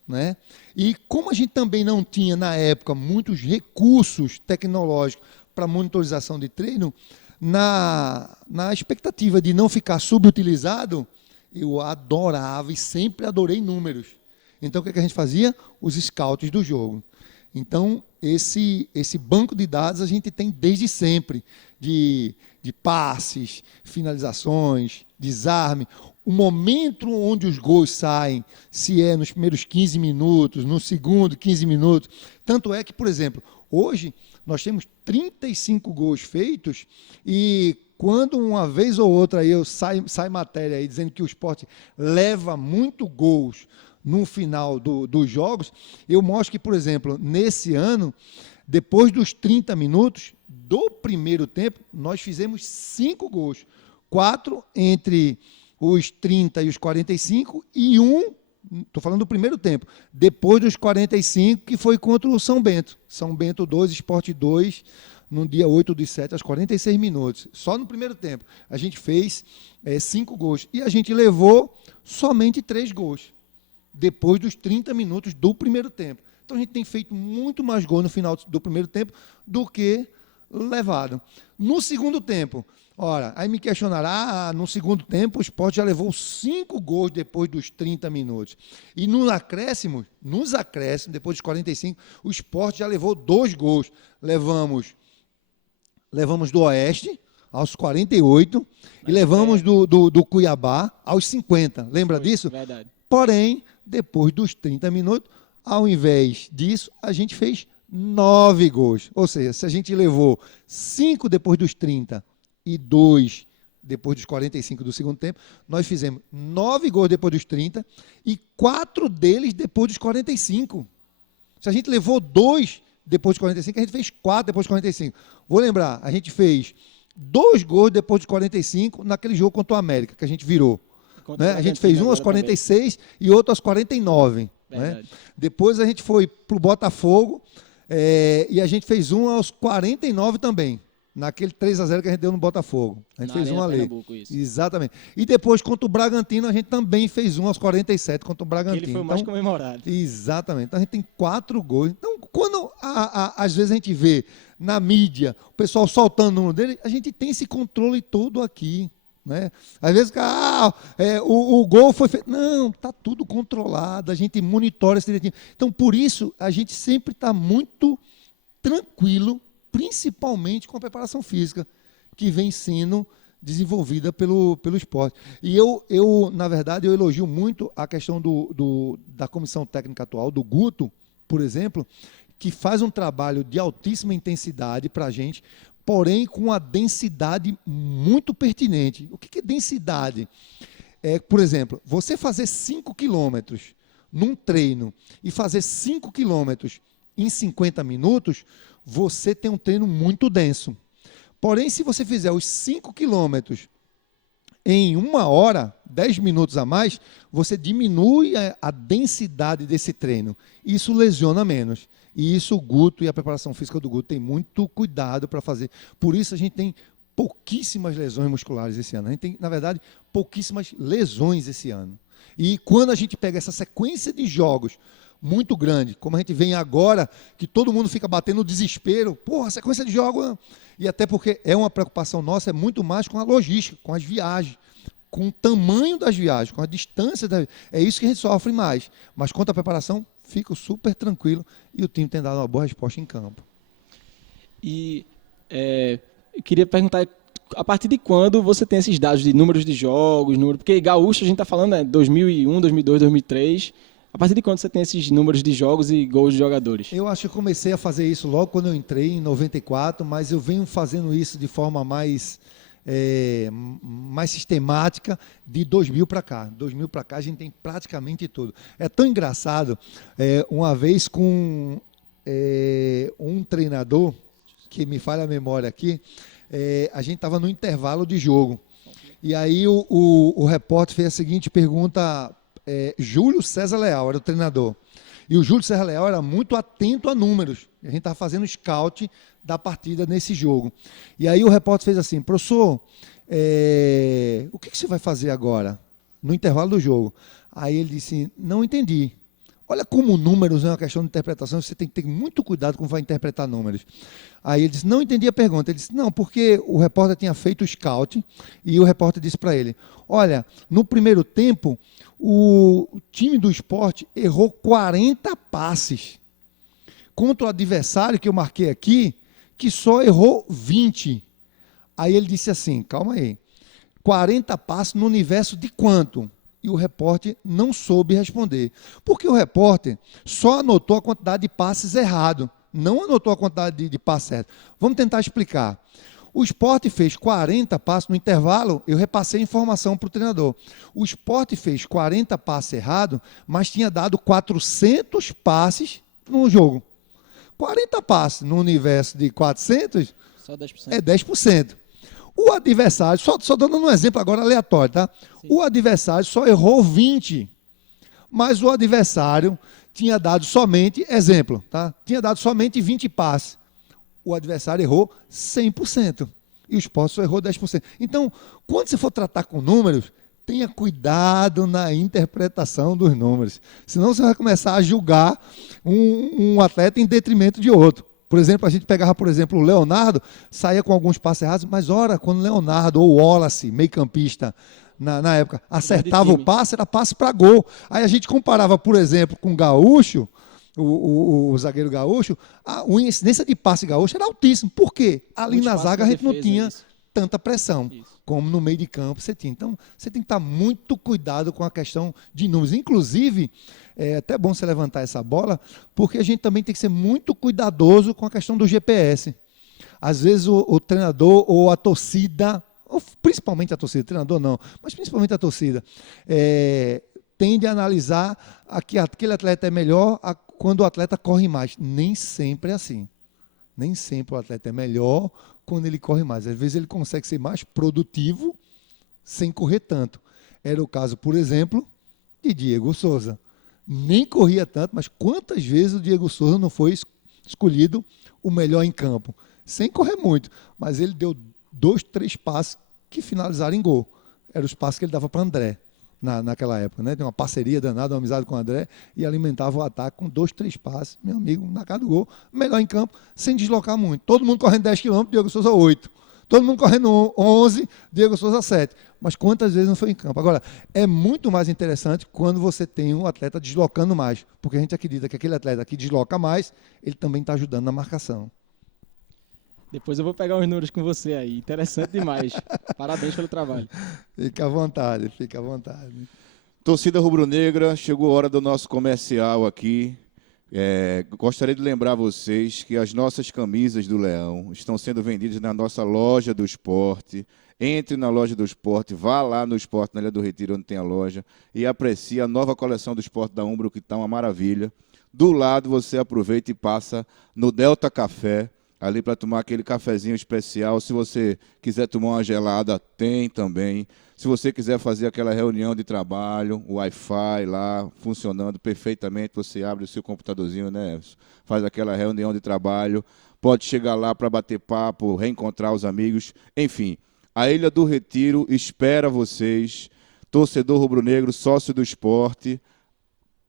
Né? E como a gente também não tinha, na época, muitos recursos tecnológicos para monitorização de treino, na expectativa de não ficar subutilizado, eu adorava e sempre adorei números. Então, o que a gente fazia? Os scouts do jogo. Então, esse banco de dados a gente tem desde sempre, de passes, finalizações, desarme, o momento onde os gols saem, se é nos primeiros 15 minutos, no segundo 15 minutos. Tanto é que, por exemplo, hoje nós temos 35 gols feitos e quando uma vez ou outra aí sai matéria aí dizendo que o Sport leva muito gols no final dos jogos, eu mostro que, por exemplo, nesse ano, depois dos 30 minutos do primeiro tempo, nós fizemos 5 gols. 4 entre os 30 e os 45 e estou falando do primeiro tempo, depois dos 45, que foi contra o São Bento. São Bento 2, Sport 2, no dia 8/7, aos 46 minutos. Só no primeiro tempo. A gente fez 5 gols. E a gente levou somente 3 gols, depois dos 30 minutos do primeiro tempo. Então a gente tem feito muito mais gols no final do primeiro tempo do que levado. No segundo tempo, ora, aí me questionará, no segundo tempo o Sport já levou 5 gols depois dos 30 minutos. E nos acréscimos, depois dos 45, o Sport já levou 2 gols. Levamos do Oeste aos 48 e levamos do Cuiabá aos 50. Lembra disso? Verdade. Porém, depois dos 30 minutos, ao invés disso, a gente fez 9 gols. Ou seja, se a gente levou 5 depois dos 30 e 2 depois dos 45 do segundo tempo, nós fizemos 9 gols depois dos 30 e 4 deles depois dos 45. Se a gente levou 2 depois dos 45, a gente fez 4 depois dos 45. Vou lembrar, a gente fez 2 gols depois dos 45 naquele jogo contra o América, que a gente virou. Né? A gente fez um aos 46 também. E outro aos 49. Né? Depois a gente foi para o Botafogo e a gente fez um aos 49 também. Naquele 3-0 que a gente deu no Botafogo. A gente fez um ali. Exatamente. E depois, contra o Bragantino, a gente também fez um aos 47 contra o Bragantino. Ele foi o mais comemorado. Exatamente. Então a gente tem 4 gols. Então, quando às vezes a gente vê na mídia o pessoal soltando o número dele, a gente tem esse controle todo aqui. Né? Às vezes o gol foi feito. Não, está tudo controlado, a gente monitora isso direitinho. Então, por isso, a gente sempre está muito tranquilo, principalmente com a preparação física, que vem sendo desenvolvida pelo esporte. E eu, na verdade, eu elogio muito a questão da comissão técnica atual, do Guto, por exemplo, que faz um trabalho de altíssima intensidade para a gente, porém com uma densidade muito pertinente. O que é densidade? Por exemplo, você fazer 5 quilômetros num treino e fazer 5 quilômetros em 50 minutos, você tem um treino muito denso. Porém, se você fizer os 5 quilômetros em 1 hora, 10 minutos a mais, você diminui a densidade desse treino. Isso lesiona menos. E isso o Guto e a preparação física do Guto tem muito cuidado para fazer. Por isso a gente tem pouquíssimas lesões musculares esse ano. A gente tem, na verdade, pouquíssimas lesões esse ano. E quando a gente pega essa sequência de jogos muito grande, como a gente vem agora, que todo mundo fica batendo desespero, porra, sequência de jogos, e até porque é uma preocupação nossa, é muito mais com a logística, com as viagens, com o tamanho das viagens, com a distância é isso que a gente sofre mais. Mas quanto à preparação, fico super tranquilo e o time tem dado uma boa resposta em campo. E eu queria perguntar, a partir de quando você tem esses dados de números de jogos, porque Gaúcho a gente está falando 2001, 2002, 2003, a partir de quando você tem esses números de jogos e gols de jogadores? Eu acho que eu comecei a fazer isso logo quando eu entrei, em 94, mas eu venho fazendo isso de forma mais sistemática de 2000 para cá. 2000 para cá a gente tem praticamente tudo. É tão engraçado, uma vez com um treinador, que me falha a memória aqui, a gente estava no intervalo de jogo. E aí o repórter fez a seguinte pergunta, Júlio César Leal era o treinador. E o Júlio César Leal era muito atento a números. A gente estava fazendo scout da partida nesse jogo. E aí o repórter fez assim, professor, o que você vai fazer agora, no intervalo do jogo? Aí ele disse, não entendi. Olha como números é uma questão de interpretação, você tem que ter muito cuidado como vai interpretar números. Aí ele disse, não entendi a pergunta. Ele disse, não, porque o repórter tinha feito o scout e o repórter disse para ele, olha, no primeiro tempo, o time do Sport errou 40 passes. contra o adversário que eu marquei aqui, que só errou 20. Aí ele disse assim, calma aí, 40 passes no universo de quanto? E o repórter não soube responder. Porque o repórter só anotou a quantidade de passes errado, não anotou a quantidade de passes certos. Vamos tentar explicar. O Sport fez 40 passes no intervalo, eu repassei a informação para o treinador. O Sport fez 40 passes errados, mas tinha dado 400 passes no jogo. 40 passes no universo de 400 Só 10%. é 10%. O adversário, só dando um exemplo agora aleatório, tá? Sim. O adversário só errou 20, mas o adversário tinha dado somente, exemplo, tá? Tinha dado somente 20 passes. O adversário errou 100%. E o Sport só errou 10%. Então, quando você for tratar com números, tenha cuidado na interpretação dos números. Senão você vai começar a julgar um atleta em detrimento de outro. Por exemplo, a gente pegava, por exemplo, o Leonardo, saía com alguns passes errados, mas ora, quando o Leonardo ou o Wallace, meio-campista, na época, acertava o passe, era passe para gol. Aí a gente comparava, por exemplo, com o Gaúcho, o zagueiro Gaúcho, a incidência de passe Gaúcho era altíssima. Por quê? Ali Muito na espaço zaga a pra gente não defesa, tinha isso. tanta pressão, Isso. como no meio de campo você tinha. Então, você tem que estar muito cuidado com a questão de números. Inclusive, é até bom você levantar essa bola, porque a gente também tem que ser muito cuidadoso com a questão do GPS. Às vezes o treinador ou a torcida, ou principalmente a torcida, o treinador não, mas principalmente a torcida, tende a analisar que aquele atleta é melhor quando o atleta corre mais. Nem sempre é assim. Nem sempre o atleta é melhor quando ele corre mais. Às vezes ele consegue ser mais produtivo sem correr tanto. Era o caso, por exemplo, de Diego Souza. Nem corria tanto, mas quantas vezes o Diego Souza não foi escolhido o melhor em campo? Sem correr muito, mas ele deu 2, 3 passes que finalizaram em gol. Eram os passes que ele dava para André naquela época, né? Tem uma parceria danada, uma amizade com o André, e alimentava o ataque com 2, 3 passes, meu amigo, na cara do gol, melhor em campo, sem deslocar muito. Todo mundo correndo 10 km, Diego Souza 8. Todo mundo correndo 11, Diego Souza 7. Mas quantas vezes não foi em campo? Agora, é muito mais interessante quando você tem um atleta deslocando mais, porque a gente acredita que aquele atleta que desloca mais, ele também está ajudando na marcação. Depois eu vou pegar uns números com você aí. Interessante demais. Parabéns pelo trabalho. Fica à vontade, fica à vontade. Torcida rubro-negra, chegou a hora do nosso comercial aqui. Gostaria de lembrar vocês que as nossas camisas do Leão estão sendo vendidas na nossa loja do esporte. Entre na loja do esporte, vá lá no esporte, na Ilha do Retiro, onde tem a loja, e aprecie a nova coleção do esporte da Umbro, que está uma maravilha. Do lado, você aproveita e passa no Delta Café, ali para tomar aquele cafezinho especial. Se você quiser tomar uma gelada, tem também. Se você quiser fazer aquela reunião de trabalho, o Wi-Fi lá funcionando perfeitamente, você abre o seu computadorzinho, né? Faz aquela reunião de trabalho, pode chegar lá para bater papo, reencontrar os amigos. Enfim, a Ilha do Retiro espera vocês, torcedor rubro-negro, sócio do esporte.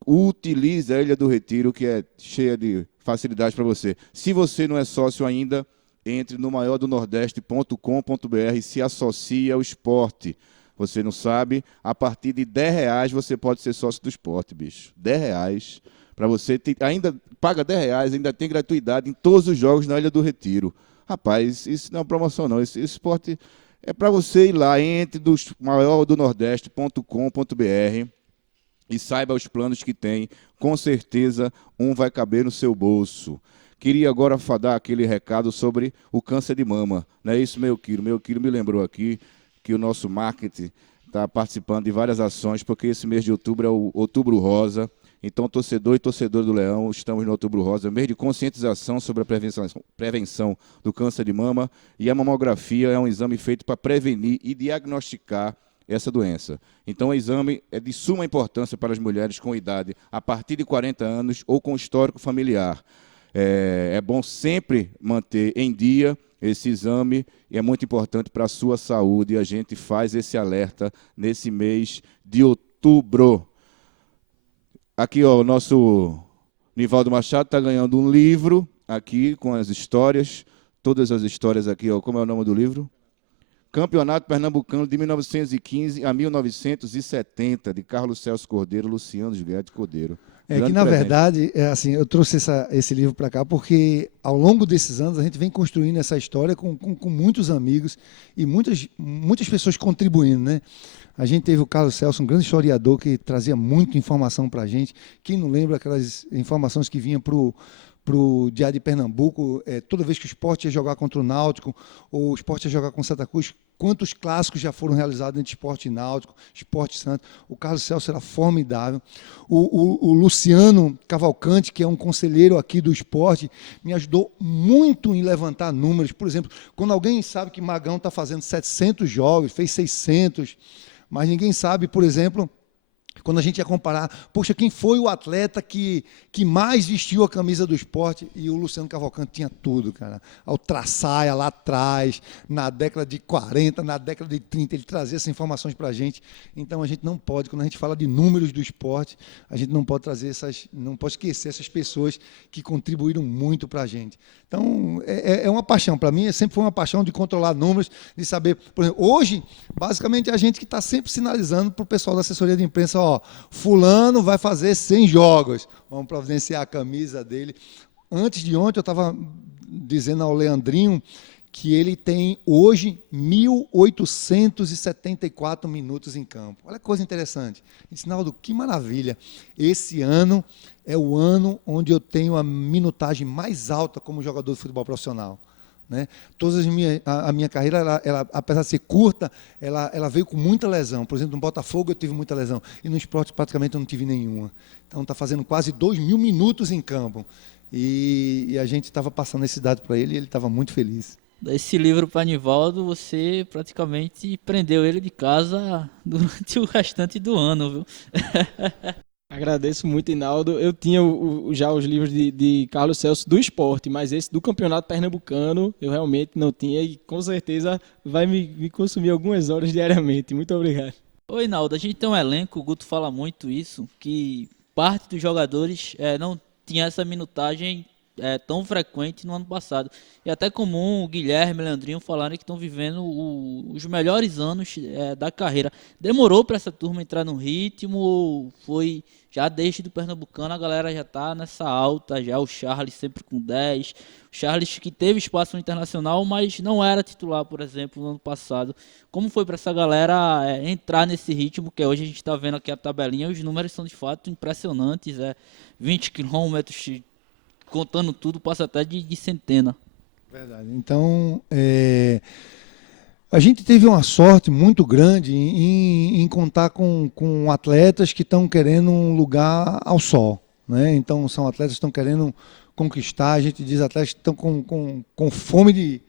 Utilize a Ilha do Retiro, que é cheia de facilidades para você. Se você não é sócio ainda, entre no maiordonordeste.com.br e se associe ao esporte. Você não sabe, a partir de R$10 você pode ser sócio do esporte, bicho. R$10. Para você, ainda paga R$10, ainda tem gratuidade em todos os jogos na Ilha do Retiro. Rapaz, isso não é uma promoção não, esse esporte é para você ir lá, entre no maiordonordeste.com.br e saiba os planos que tem. Com certeza, um vai caber no seu bolso. Queria agora dar aquele recado sobre o câncer de mama. Não é isso, meu Quiro? Meu Quiro me lembrou aqui que o nosso marketing está participando de várias ações, porque esse mês de outubro é o Outubro Rosa. Então, torcedor e torcedor do Leão, estamos no Outubro Rosa, mês de conscientização sobre a prevenção do câncer de mama. E a mamografia é um exame feito para prevenir e diagnosticar essa doença. Então, o exame é de suma importância para as mulheres com idade a partir de 40 anos ou com histórico familiar. É bom sempre manter em dia esse exame, e é muito importante para a sua saúde, e a gente faz esse alerta nesse mês de outubro. Aqui, ó, o nosso Nivaldo Machado está ganhando um livro aqui com as histórias, todas as histórias aqui, ó, como é o nome do livro? Campeonato Pernambucano de 1915 a 1970, de Carlos Celso Cordeiro, Luciano Guedes Cordeiro. É que, Grande na presente. verdade, assim, eu trouxe esse livro para cá porque, ao longo desses anos, a gente vem construindo essa história com muitos amigos e muitas pessoas contribuindo, né? A gente teve o Carlos Celso, um grande historiador que trazia muita informação para a gente. Quem não lembra aquelas informações que vinham para o Diário de Pernambuco, toda vez que o Sport ia jogar contra o Náutico, ou o Sport ia jogar com o Santa Cruz, quantos clássicos já foram realizados entre Sport e Náutico, Sport e Santos. O Carlos Celso era formidável. O Luciano Cavalcante, que é um conselheiro aqui do Sport, me ajudou muito em levantar números. Por exemplo, quando alguém sabe que Magão está fazendo 700 jogos, fez 600, mas ninguém sabe, por exemplo, quando a gente ia comparar, poxa, quem foi o atleta que mais vestiu a camisa do Sport? E o Luciano Cavalcante tinha tudo, cara. A ultrassaia lá atrás, na década de 40, na década de 30, ele trazia essas informações para a gente. Então a gente não pode, quando a gente fala de números do esporte, a gente não pode trazer não pode esquecer essas pessoas que contribuíram muito para a gente. Então é uma paixão, para mim sempre foi uma paixão de controlar números, de saber, por exemplo, hoje, basicamente é a gente que está sempre sinalizando para o pessoal da assessoria de imprensa, ó, fulano vai fazer 100 jogos, vamos providenciar a camisa dele. Antes de ontem eu estava dizendo ao Leandrinho que ele tem hoje 1.874 minutos em campo. Olha que coisa interessante. Eu disse, Naldo, que maravilha. Esse ano é o ano onde eu tenho a minutagem mais alta como jogador de futebol profissional. Né? A minha carreira, ela, apesar de ser curta, ela veio com muita lesão. Por exemplo, no Botafogo eu tive muita lesão. E no esporte praticamente eu não tive nenhuma. Então está fazendo quase 2.000 minutos em campo. E a gente estava passando esse dado para ele e ele estava muito feliz. Esse livro para Nivaldo, você praticamente prendeu ele de casa durante o restante do ano, viu? Agradeço muito, Inaldo. Eu tinha já os livros de Carlos Celso do esporte, mas esse do Campeonato Pernambucano eu realmente não tinha e com certeza vai me consumir algumas horas diariamente. Muito obrigado. Oi, Inaldo, a gente tem um elenco, o Guto fala muito isso, que parte dos jogadores não tinha essa minutagem tão frequente no ano passado. E até comum o Guilherme e o Leandrinho falarem que estão vivendo os melhores anos da carreira. Demorou para essa turma entrar no ritmo ou foi já desde o Pernambucano a galera já está nessa alta, já o Charles sempre com 10, o Charles que teve espaço no Internacional, mas não era titular, por exemplo, no ano passado. Como foi para essa galera entrar nesse ritmo, que hoje a gente está vendo aqui a tabelinha, os números são de fato impressionantes, 20 quilômetros, contando tudo, passa até de centena. Verdade. Então, a gente teve uma sorte muito grande em contar com atletas que estão querendo um lugar ao sol. Né? Então, são atletas que estão querendo conquistar, a gente diz atletas que estão com fome de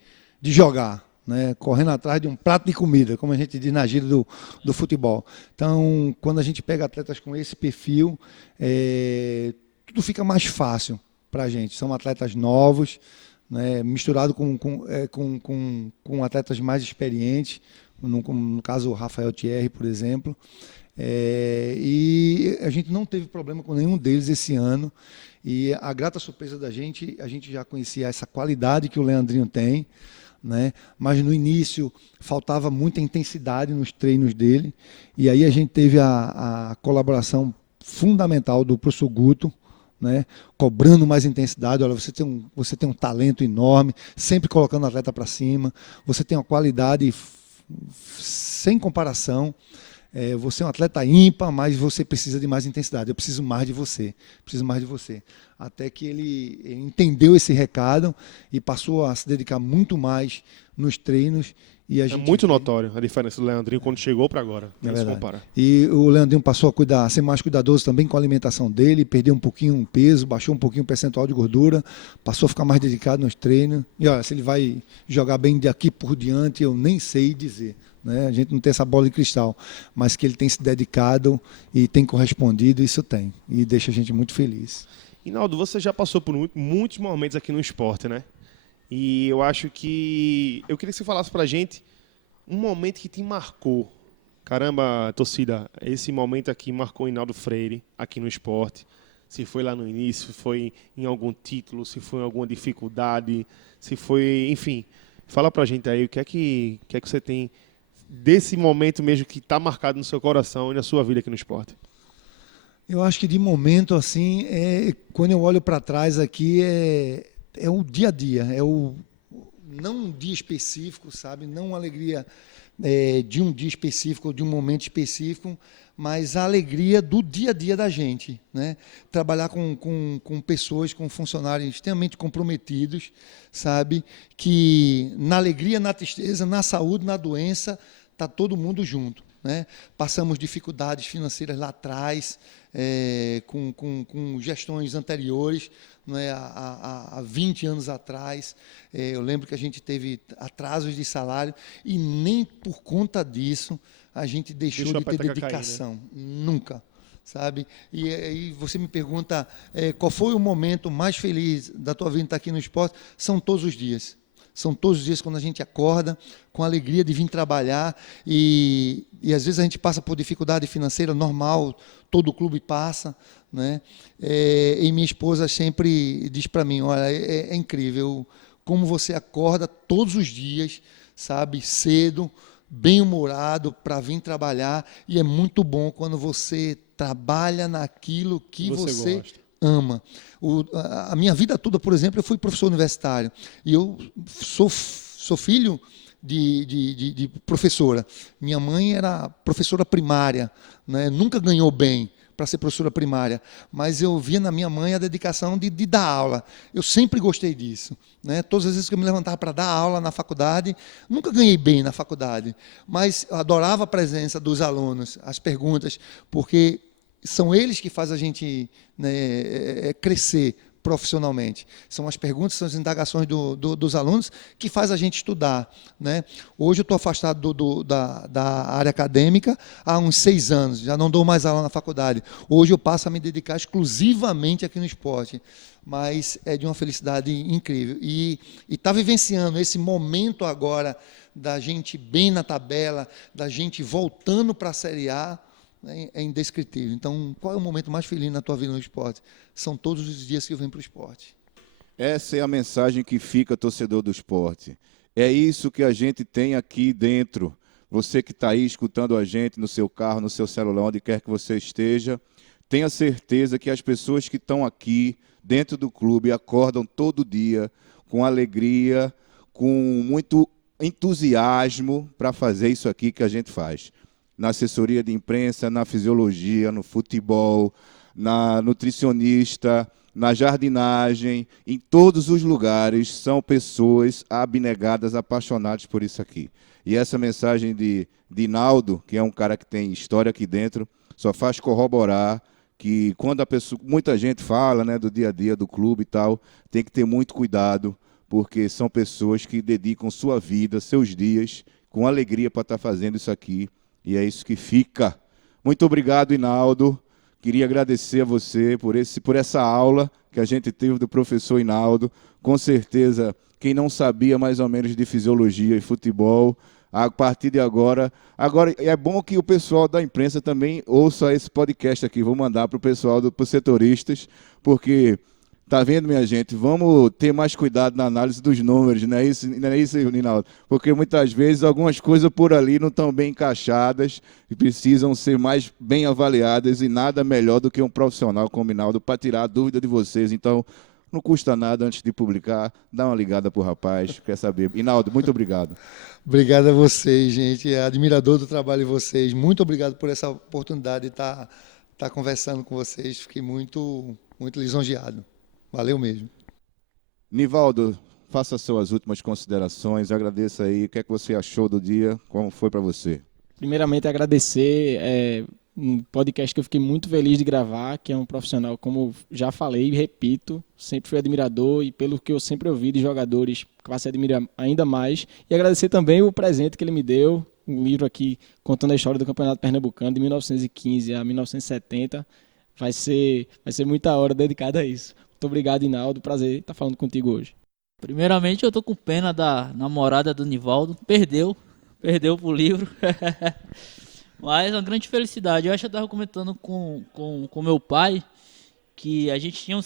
jogar. Né, correndo atrás de um prato de comida, como a gente diz na gíria do futebol. Então, quando a gente pega atletas com esse perfil, tudo fica mais fácil para a gente. São atletas novos, né, misturado com atletas mais experientes, no caso o Rafael Thierry, por exemplo. E a gente não teve problema com nenhum deles esse ano. E a grata surpresa da gente, a gente já conhecia essa qualidade que o Leandrinho tem, né? Mas no início faltava muita intensidade nos treinos dele, e aí a gente teve a colaboração fundamental do professor Guto, né? Cobrando mais intensidade. Olha, você tem um talento enorme, sempre colocando o atleta para cima, você tem uma qualidade sem comparação. Você é um atleta ímpar, mas você precisa de mais intensidade. Eu preciso mais de você. Até que ele entendeu esse recado e passou a se dedicar muito mais nos treinos. E a gente muito notório a diferença do Leandrinho quando chegou para agora. Nem se compara. E o Leandrinho passou a ser mais cuidadoso também com a alimentação dele, perdeu um pouquinho o peso, baixou um pouquinho o percentual de gordura, passou a ficar mais dedicado nos treinos. E olha, se ele vai jogar bem daqui por diante, eu nem sei dizer. Né? A gente não tem essa bola de cristal, mas que ele tem se dedicado e tem correspondido, isso tem. E deixa a gente muito feliz. Inaldo, você já passou por muitos momentos aqui no esporte, né? E eu acho que... Eu queria que você falasse pra gente um momento que te marcou. Caramba, torcida, esse momento aqui marcou Inaldo Freire aqui no esporte. Se foi lá no início, se foi em algum título, se foi em alguma dificuldade, se foi... Enfim... Fala pra gente aí, o que é que você tem desse momento mesmo que está marcado no seu coração e na sua vida aqui no esporte? Eu acho que de momento assim, quando eu olho para trás aqui, é o dia a dia, não um dia específico, sabe? Não uma alegria de um dia específico, de um momento específico, mas a alegria do dia a dia da gente, né? Trabalhar com pessoas, com funcionários extremamente comprometidos, sabe? Que na alegria, na tristeza, na saúde, na doença, está todo mundo junto, né? Passamos dificuldades financeiras lá atrás, com gestões anteriores, né? Há 20 anos atrás, eu lembro que a gente teve atrasos de salário e nem por conta disso a gente deixou de ter dedicação, cair, né? Nunca, sabe? E aí você me pergunta qual foi o momento mais feliz da tua vida estar aqui no esporte? São todos os dias. São todos os dias quando a gente acorda com a alegria de vir trabalhar e às vezes a gente passa por dificuldade financeira, normal, todo clube passa, né? E minha esposa sempre diz para mim, olha, é incrível como você acorda todos os dias, sabe, cedo, bem-humorado para vir trabalhar, e é muito bom quando você trabalha naquilo que você ama. A minha vida toda, por exemplo, eu fui professor universitário, e eu sou filho de professora. Minha mãe era professora primária, né? Nunca ganhou bem para ser professora primária, mas eu via na minha mãe a dedicação de dar aula. Eu sempre gostei disso, né? Todas as vezes que eu me levantava para dar aula na faculdade, nunca ganhei bem na faculdade, mas eu adorava a presença dos alunos, as perguntas, porque são eles que fazem a gente, né, crescer profissionalmente. São as perguntas, são as indagações dos alunos que faz a gente estudar, né? Hoje eu estou afastado da área acadêmica há uns 6 anos, já não dou mais aula na faculdade. Hoje eu passo a me dedicar exclusivamente aqui no esporte, mas é de uma felicidade incrível. E estar vivenciando esse momento agora da gente bem na tabela, da gente voltando para a Série A, é indescritível. Então, qual é o momento mais feliz na tua vida no esporte? São todos os dias que eu venho para o esporte. Essa é a mensagem que fica, torcedor do esporte. É isso que a gente tem aqui dentro. Você que está aí escutando a gente no seu carro, no seu celular, onde quer que você esteja, tenha certeza que as pessoas que estão aqui dentro do clube acordam todo dia com alegria, com muito entusiasmo para fazer isso aqui que a gente faz. Na assessoria de imprensa, na fisiologia, no futebol, na nutricionista, na jardinagem, em todos os lugares, são pessoas abnegadas, apaixonadas por isso aqui. E essa mensagem de Naldo, que é um cara que tem história aqui dentro, só faz corroborar que quando a pessoa, muita gente fala, né, do dia a dia do clube e tal, tem que ter muito cuidado, porque são pessoas que dedicam sua vida, seus dias, com alegria para estar fazendo isso aqui. E é isso que fica. Muito obrigado, Hinaldo. Queria agradecer a você por essa aula que a gente teve do professor Hinaldo. Com certeza, quem não sabia mais ou menos de fisiologia e futebol, a partir de agora... Agora, é bom que o pessoal da imprensa também ouça esse podcast aqui. Vou mandar para o pessoal, para os setoristas, porque... Tá vendo, minha gente? Vamos ter mais cuidado na análise dos números, não é isso, Rinaldo? Porque muitas vezes algumas coisas por ali não estão bem encaixadas e precisam ser mais bem avaliadas, e nada melhor do que um profissional como o Rinaldo para tirar a dúvida de vocês. Então, não custa nada, antes de publicar, dá uma ligada para o rapaz, quer saber. Rinaldo, muito obrigado. Obrigado a vocês, gente. É admirador do trabalho de vocês. Muito obrigado por essa oportunidade de estar conversando com vocês. Fiquei muito, muito lisonjeado. Valeu mesmo. Nivaldo, faça suas últimas considerações, agradeça aí, o que é que você achou do dia, como foi para você? Primeiramente, agradecer um podcast que eu fiquei muito feliz de gravar, que é um profissional, como já falei e repito, sempre fui admirador, e pelo que eu sempre ouvi de jogadores, passo a admirar ainda mais. E agradecer também o presente que ele me deu, um livro aqui contando a história do Campeonato Pernambucano, de 1915 a 1970. Vai ser muita hora dedicada a isso. Muito obrigado, Hinaldo. Prazer estar falando contigo hoje. Primeiramente, eu tô com pena da namorada do Nivaldo. Perdeu pro livro. Mas é uma grande felicidade. Eu acho que eu estava comentando com meu pai que a gente tinha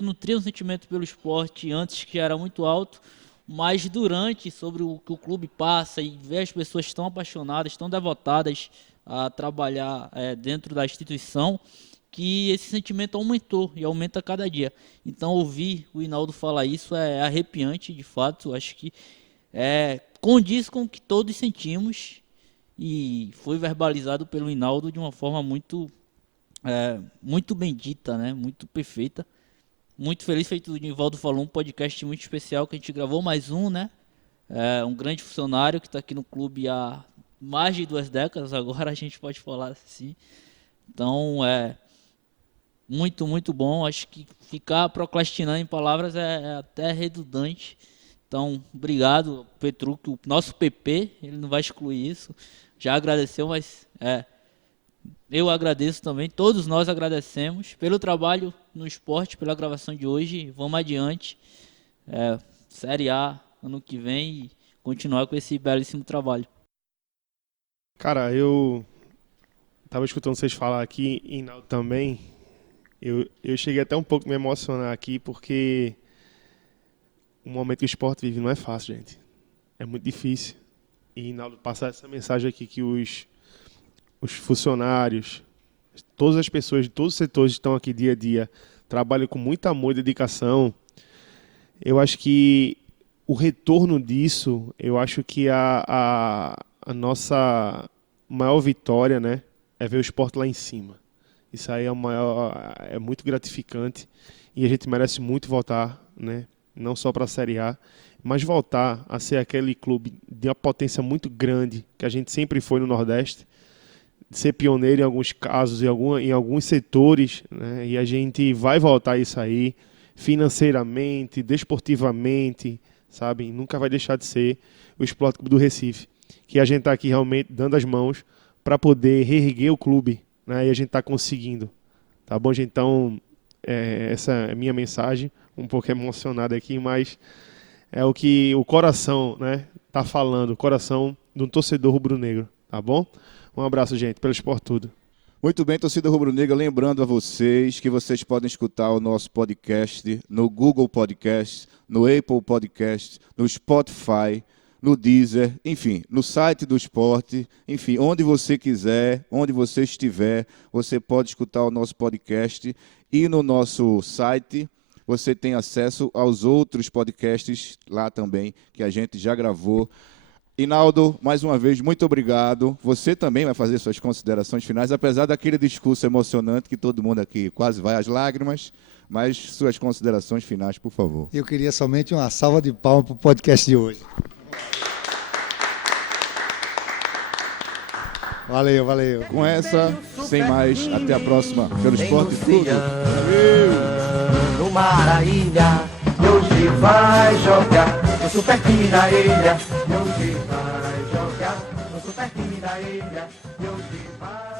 nutria um sentimento pelo esporte antes, que era muito alto. mas durante, sobre o que o clube passa e ver as pessoas tão apaixonadas, tão devotadas a trabalhar dentro da instituição, que esse sentimento aumentou e aumenta a cada dia. Então, ouvir o Hinaldo falar isso é arrepiante, de fato. Acho que condiz com o que todos sentimos e foi verbalizado pelo Hinaldo de uma forma muito bendita, né? Muito perfeita. Muito feliz, feito o Nivaldo falou, um podcast muito especial que a gente gravou, mais um, né? Um grande funcionário que está aqui no clube há mais de 2 décadas, agora a gente pode falar assim. Então, muito, muito bom. Acho que ficar procrastinando em palavras é até redundante. Então, obrigado, Petrucci, o nosso PP, ele não vai excluir isso. Já agradeceu, mas eu agradeço também, todos nós agradecemos pelo trabalho no esporte, pela gravação de hoje. Vamos adiante, Série A ano que vem e continuar com esse belíssimo trabalho. Cara, eu estava escutando vocês falar aqui, e Hinaldo também. Eu cheguei até um pouco a me emocionar aqui, porque o momento que o esporte vive não é fácil, gente. É muito difícil. E Hinaldo passar essa mensagem aqui que os funcionários, todas as pessoas de todos os setores que estão aqui dia a dia, trabalham com muito amor e dedicação. Eu acho que o retorno disso, eu acho que a nossa maior vitória, né, é ver o esporte lá em cima. Isso aí é muito gratificante e a gente merece muito voltar, né, não só para a Série A, mas voltar a ser aquele clube de uma potência muito grande que a gente sempre foi no Nordeste, ser pioneiro em alguns casos, em alguns setores, né? E a gente vai voltar a isso aí, financeiramente, desportivamente, sabe? Nunca vai deixar de ser o Sport Clube do Recife, que a gente está aqui realmente dando as mãos para poder reerguer o clube, né? E a gente está conseguindo, tá bom, gente? Então, essa é a minha mensagem, um pouco emocionado aqui, mas é o que o coração, né, tá falando, o coração de um torcedor rubro-negro, tá bom? Um abraço, gente, pelo Sport Tudo. Muito bem, torcida rubro-negra, lembrando a vocês que vocês podem escutar o nosso podcast no Google Podcast, no Apple Podcast, no Spotify, no Deezer, enfim, no site do esporte, enfim, onde você quiser, onde você estiver, você pode escutar o nosso podcast e no nosso site você tem acesso aos outros podcasts lá também que a gente já gravou. Hinaldo, mais uma vez, muito obrigado. Você também vai fazer suas considerações finais, apesar daquele discurso emocionante que todo mundo aqui quase vai às lágrimas, mas suas considerações finais, por favor. Eu queria somente uma salva de palmas para o podcast de hoje. Valeu, valeu. Com essa, sem mais, até a próxima, pelo Esporte Tudo. Valeu! No Maraília, e hoje vai jogar no Super Time da ilha. E hoje vai jogar no Super Time da ilha. E hoje vai